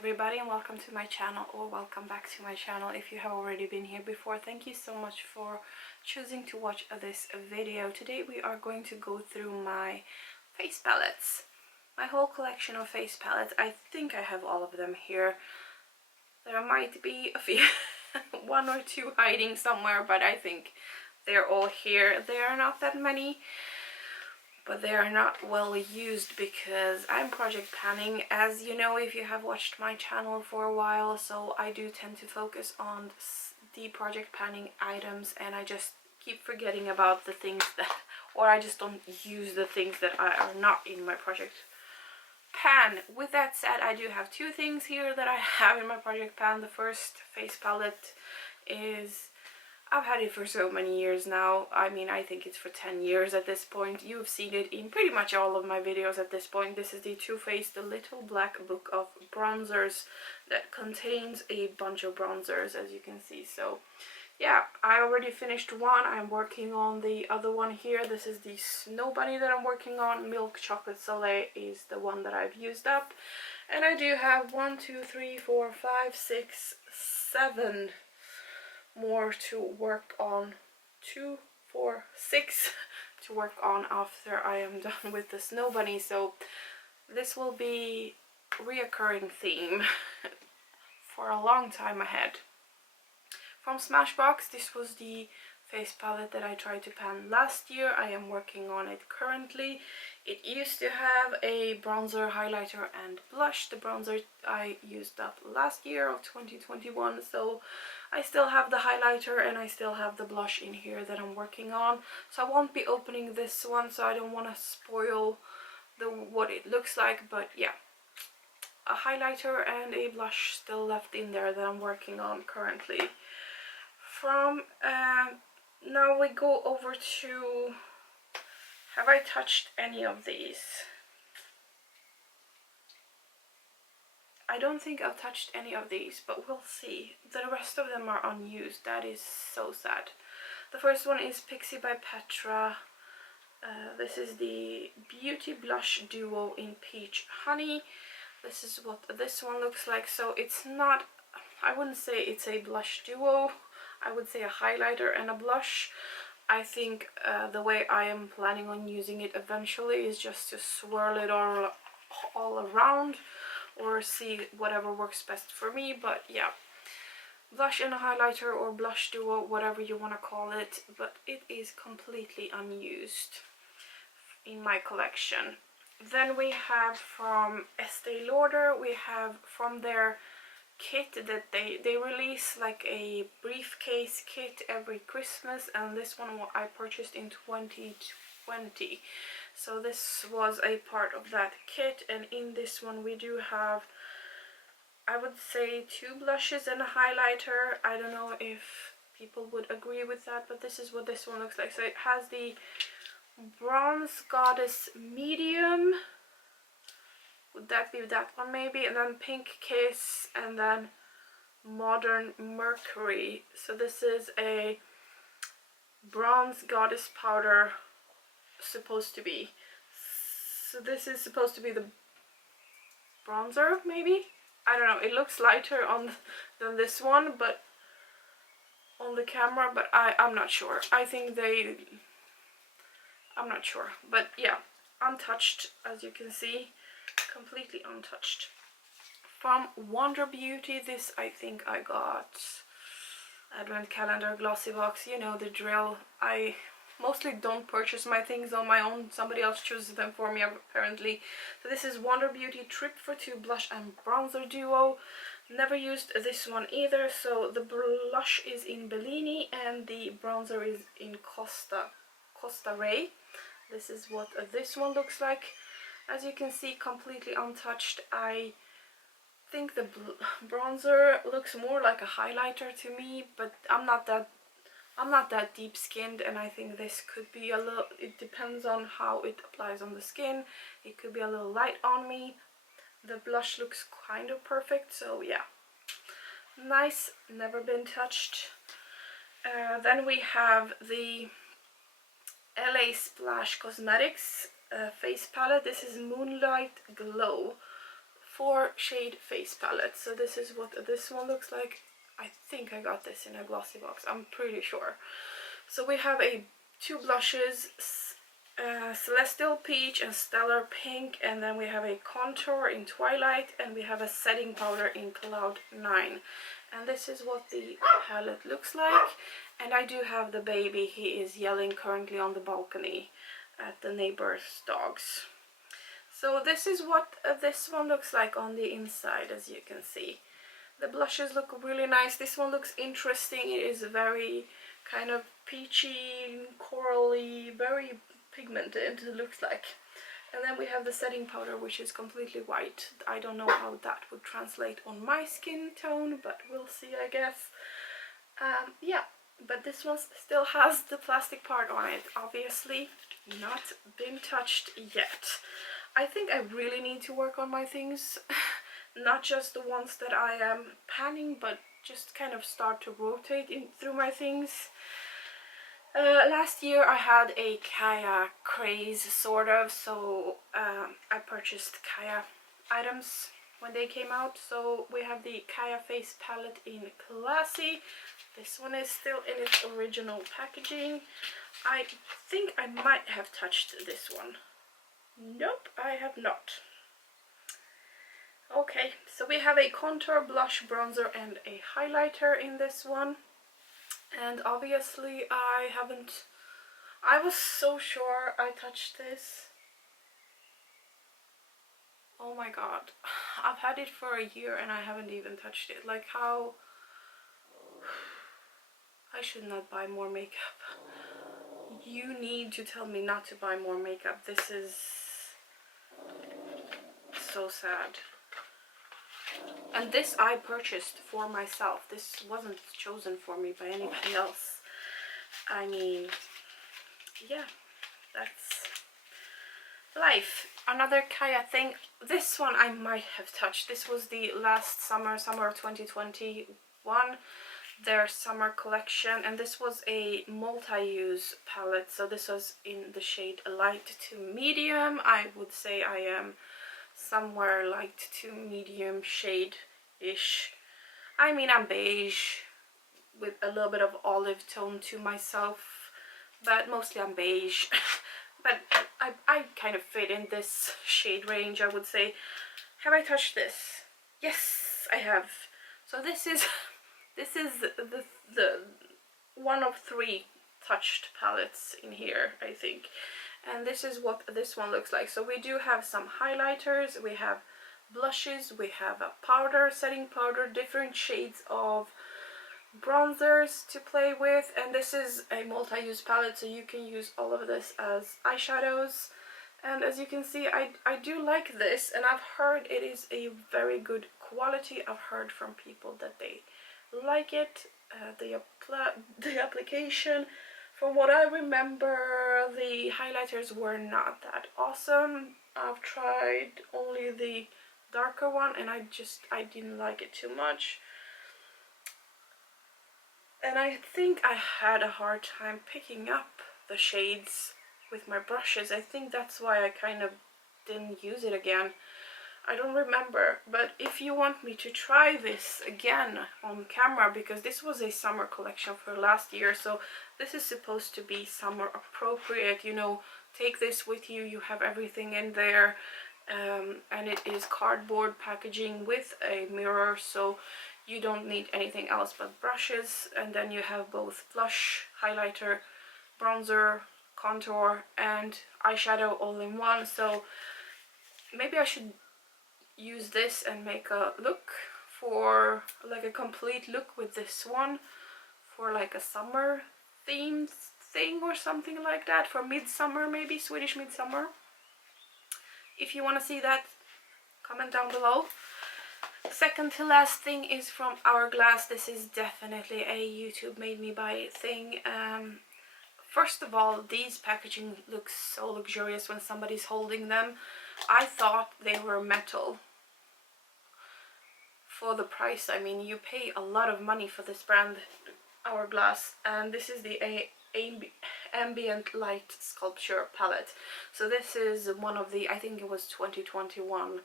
everybody, and welcome to my channel, or welcome back to my channel if you have already been here before. Thank you so much for choosing to watch this video. Today we are going to go through my face palettes, my whole collection of face palettes. I think I have all of them here. There might be a few one or two hiding somewhere, but I think they're all here. There are not that many, but they are not well used because I'm project panning, as you know if you have watched my channel for a while. So I do tend to focus on the project panning items, and I just keep forgetting about the things that, or I just don't use the things that are not in my project pan. With that said, I do have two things here that I have in my project pan. The first face palette is, I've had it for so many years now. I mean, I think it's for 10 years at this point. You've seen it in pretty much all of my videos at this point. This is the Too Faced The Little Black Book of Bronzers that contains a bunch of bronzers, as you can see. So yeah, I already finished one. I'm working on the other one here. This is the Snow Bunny that I'm working on. Milk Chocolate Soleil is the one that I've used up. And I do have 1, 2, 3, 4, 5, 6, 7 more to work on. 2, 4, 6 to work on after I am done with the Snow Bunny. So this will be a reoccurring theme for a long time ahead. From Smashbox, this was the face palette that I tried to pan last year. I am working on it currently. It used to have a bronzer, highlighter and blush. The bronzer I used up last year of 2021, so I still have the highlighter and I still have the blush in here that I'm working on. So I won't be opening this one, so I don't want to spoil what it looks like, but yeah, a highlighter and a blush still left in there that I'm working on currently. From now we go over to, have I touched any of these? I don't think I've touched any of these, but we'll see. The rest of them are unused. That is so sad. The first one is Pixie by Petra. This is the Beauty Blush Duo in Peach Honey. This is what this one looks like. So it's not, I wouldn't say it's a blush duo. I would say a highlighter and a blush. I think the way I am planning on using it eventually is just to swirl it all around, or see whatever works best for me. But yeah, blush and a highlighter, or blush duo, whatever you want to call it, but it is completely unused in my collection. Then we have from Estee Lauder, we have from their kit that they release like a briefcase kit every Christmas, and this one I purchased in 2020. So this was a part of that kit, and in this one we do have, I would say, 2 blushes and a highlighter. I don't know if people would agree with that, but this is what this one looks like. So it has the Bronze Goddess Medium, would that be that one maybe, and then Pink Kiss, and then Modern Mercury. So this is a Bronze Goddess powder, supposed to be. So this is supposed to be the bronzer, maybe? I don't know, it looks lighter than this one, but on the camera, but I'm not sure. I think I'm not sure, but yeah, untouched, as you can see, completely untouched. From Wonder Beauty, this I think I got Advent Calendar Glossy Box, you know the drill. I mostly don't purchase my things on my own, somebody else chooses them for me apparently. So this is Wonder Beauty Trip for 2 Blush and Bronzer Duo. Never used this one either. So the blush is in Bellini and the bronzer is in Costa Ray. This is what this one looks like. As you can see, completely untouched. I think the bronzer looks more like a highlighter to me, but I'm not that deep skinned, and I think this could be a little, it depends on how it applies on the skin. It could be a little light on me. The blush looks kind of perfect, so yeah, nice, never been touched. Then we have the LA Splash Cosmetics face palette. This is Moonlight Glow 4 shade face palette. So this is what this one looks like. I think I got this in a glossy box, I'm pretty sure. So we have 2 blushes, Celestial Peach and Stellar Pink, and then we have a contour in Twilight, and we have a setting powder in Cloud 9. And this is what the palette looks like. And I do have the baby. He is yelling currently on the balcony at the neighbor's dogs. So this is what this one looks like on the inside, as you can see. The blushes look really nice. This one looks interesting. It is very kind of peachy, corally, very pigmented, it looks like. And then we have the setting powder, which is completely white. I don't know how that would translate on my skin tone, but we'll see, I guess. Yeah, but this one still has the plastic part on it. Obviously not been touched yet. I think I really need to work on my things. Not just the ones that I am panning, but just kind of start to rotate through my things. Last year I had a CAIA craze, sort of, so I purchased CAIA items when they came out. So we have the CAIA face palette in Classy. This one is still in its original packaging. I think I might have touched this one. Nope, I have not. Okay, so we have a contour, blush, bronzer and a highlighter in this one. And obviously I was so sure I touched this. Oh my god, I've had it for a year and I haven't even touched it. Like, how? I should not buy more makeup. You need to tell me not to buy more makeup. This is so sad. And this I purchased for myself. This wasn't chosen for me by anybody else. I mean, yeah, that's life. Another CAIA thing. This one I might have touched. This was the last summer of 2021. Their summer collection, and this was a multi-use palette. So this was in the shade light to medium. I would say I am somewhere light to medium shade-ish. I mean, I'm beige with a little bit of olive tone to myself, but mostly I'm beige. But I kind of fit in this shade range, I would say. Have I touched this? Yes, I have. So this is the one of 3 touched palettes in here, I think. And this is what this one looks like. So we do have some highlighters, we have blushes, we have a powder, setting powder, different shades of bronzers to play with, and this is a multi-use palette, so you can use all of this as eyeshadows. And as you can see, I do like this, and I've heard it is a very good quality. I've heard from people that they like it. The application, from what I remember, the highlighters were not that awesome. I've tried only the darker one and I didn't like it too much. And I think I had a hard time picking up the shades with my brushes. I think that's why I kind of didn't use it again. I don't remember, but if you want me to try this again on camera, because this was a summer collection for last year, so this is supposed to be summer appropriate, you know, take this with you, you have everything in there, and it is cardboard packaging with a mirror, so you don't need anything else but brushes, and then you have both blush, highlighter, bronzer, contour and eyeshadow all in one. So maybe I should use this and make a look for like a complete look with this one for like a summer themed thing or something like that, for midsummer, maybe Swedish midsummer. If you want to see that, comment down below. Second to last thing is from Hourglass. This is definitely a YouTube made me buy thing. First of all, these packaging looks so luxurious when somebody's holding them. I thought they were metal for the price. I mean, you pay a lot of money for this brand, Hourglass, and this is the ambient light sculpture palette. So this is one of the, I think it was 2021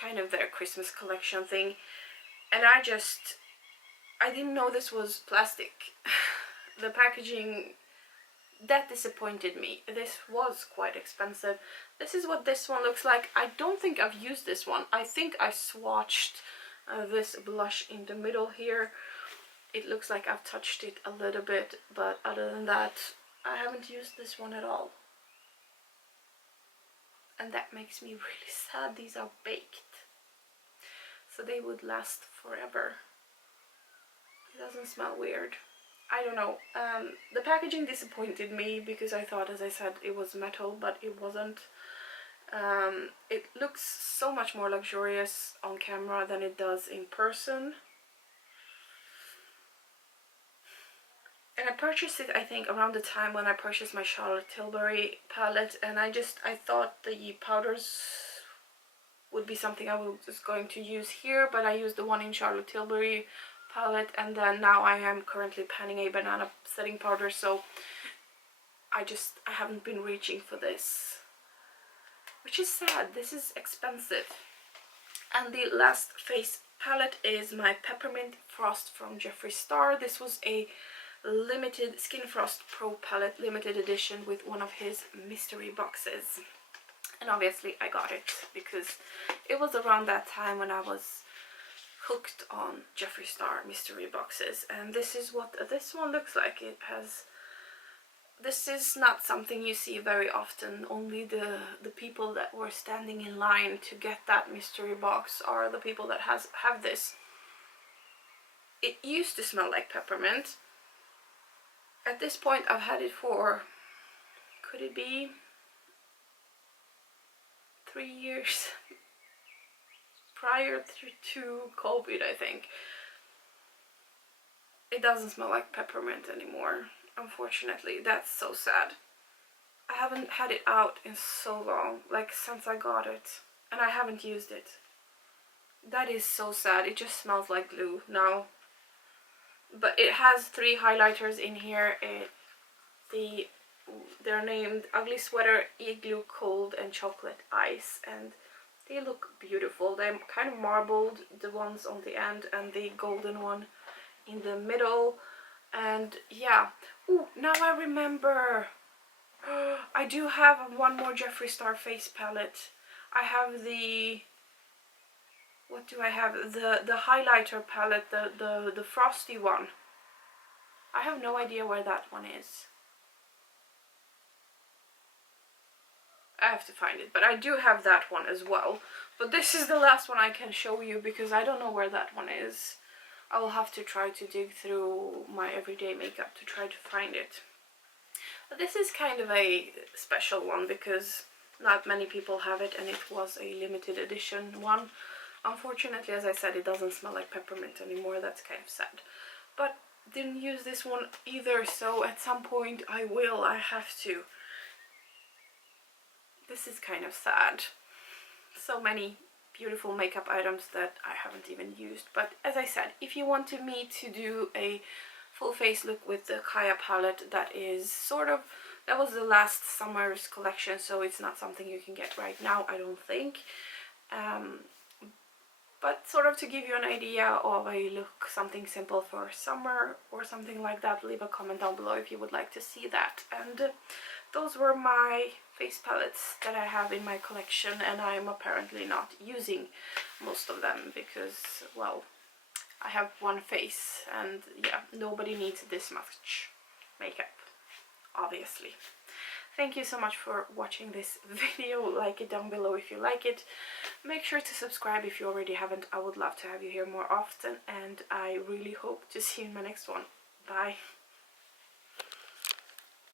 kind of their Christmas collection thing, and I didn't know this was plastic. The packaging, that disappointed me. This was quite expensive. This is what this one looks like. I don't think I've used this one. I think I swatched this blush in the middle here. It looks like I've touched it a little bit, but other than that, I haven't used this one at all. And that makes me really sad. These are baked, so they would last forever. It doesn't smell weird. I don't know. The packaging disappointed me because I thought, as I said, it was metal, but it wasn't. It looks so much more luxurious on camera than it does in person. And I purchased it, I think, around the time when I purchased my Charlotte Tilbury palette, and I thought the powders would be something I was going to use here, but I used the one in Charlotte Tilbury palette, and then now I am currently panning a banana setting powder, so I haven't been reaching for this, which is sad. This is expensive. And the last face palette is my Peppermint Frost from Jeffree Star. This was a limited Skin Frost Pro palette, limited edition, with one of his mystery boxes. And obviously I got it because it was around that time when I was hooked on Jeffree Star mystery boxes. And this is what this one looks like. This is not something you see very often. Only the people that were standing in line to get that mystery box are the people that have this. It used to smell like peppermint. At this point I've had it for, could it be 3 years? Prior to COVID, I think. It doesn't smell like peppermint anymore, unfortunately. That's so sad. I haven't had it out in so long, like since I got it, and I haven't used it. That is so sad. It just smells like glue now. But it has 3 highlighters in here. They're named Ugly Sweater, Igloo Cold, and Chocolate Ice, and they look beautiful. They're kind of marbled, the ones on the end, and the golden one in the middle. And yeah. Oh, now I remember. I do have one more Jeffree Star face palette. I have the... what do I have? The highlighter palette, the frosty one. I have no idea where that one is. I have to find it, but I do have that one as well. But this is the last one I can show you because I don't know where that one is. I will have to try to dig through my everyday makeup to try to find it. But this is kind of a special one because not many people have it, and it was a limited edition one. Unfortunately, as I said, it doesn't smell like peppermint anymore. That's kind of sad. But didn't use this one either, so at some point I will. I have to. This is kind of sad. So many beautiful makeup items that I haven't even used. But as I said, if you wanted me to do a full face look with the CAIA palette, that was the last summer's collection, so it's not something you can get right now, I don't think. But sort of to give you an idea of a look, something simple for summer or something like that, leave a comment down below if you would like to see that. And those were my face palettes that I have in my collection, and I am apparently not using most of them because, well, I have one face, and yeah, nobody needs this much makeup, obviously. Thank you so much for watching this video. Like it down below if you like it. Make sure to subscribe if you already haven't. I would love to have you here more often, and I really hope to see you in my next one. Bye.